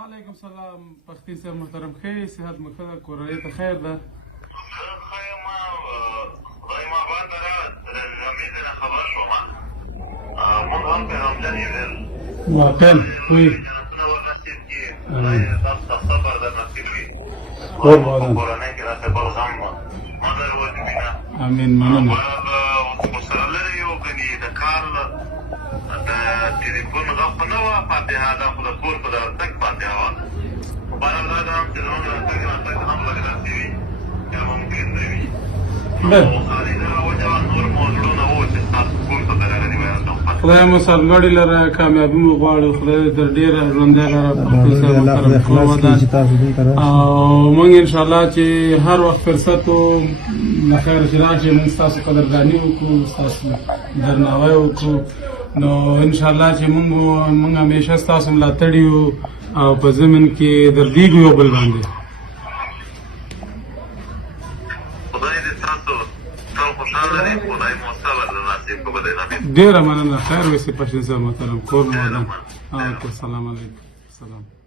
وعلیکم سلام پختي صاحب محترم ښه صحت مو ښه ده کورنۍ ته خیر ده ښه یم خدای ما باندې امید نه خبر شوم موږ هم پیغمبر یو واقعا وي جنتونه ورنصیب کړي خدای تاسو ته صبر در نصیب کړي کورنۍ کې راته بل غم مه درولي مینه امین مننه ورسره لرې یو ګنې د کال د ټلیفون غږ خو نه وه فاتحه دا خو د کور په د راتګ فاتحه وه خو بهرحال دا ده هم چې زموږ راتګ هم لږ داسې وي یا ممکن نه وي نو خالي دغه وجه وه نور مو زړونه وو چې ستاسو کور ته درغلي وی راته خدای مو سرلوړي لره کامیابي مو غواړو خدای در ډېره ژوندی لره پختي صاحب محترم کور ودان او موږ انشاءالله چې هر وخت فرصت و د خیر چې راشئ موږ ستاسو قدرداني وکړو ستاسو درناوی وکړو نو انشاءالله چې موږ همیشه ستاسو ملاتړي یو او په ضمن کې دردېږو یو بل باندې خدای دې تاسو تل خوشحاله لري خدای مو صبر در نصیب کړو بدی نامید ډېره مننه خیر وسې پښتین صاحب محترم کور مو ودان سلام علیکم سلام